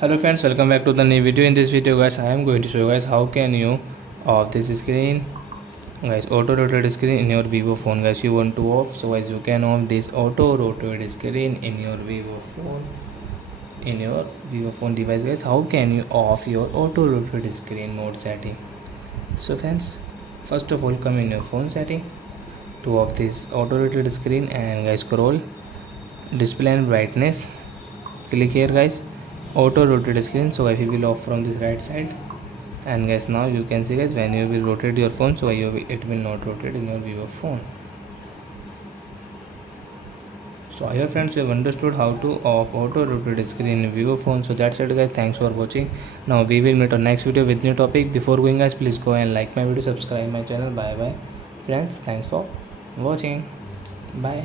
Hello friends, welcome back to the new video. In this video guys, I am going to show you guys how can you off this screen guys, auto rotate screen in your vivo phone guys. You want to off, so guys you can off this auto rotate screen in your vivo phone device guys. How can you off your auto rotate screen mode setting? So friends, first of all come in your phone setting to off this auto rotate screen, and guys scroll display and brightness, click here guys, auto rotate screen. So guys, we will off from this right side, and guys now you can see guys, when you will rotate your phone, so it will not rotate in your vivo phone. So I hope friends you have understood how to off auto rotate screen in vivo phone. So that's it guys, thanks for watching. Now we will meet on next video with new topic. Before going guys, please go and like my video, subscribe my channel. Bye bye friends, thanks for watching. Bye.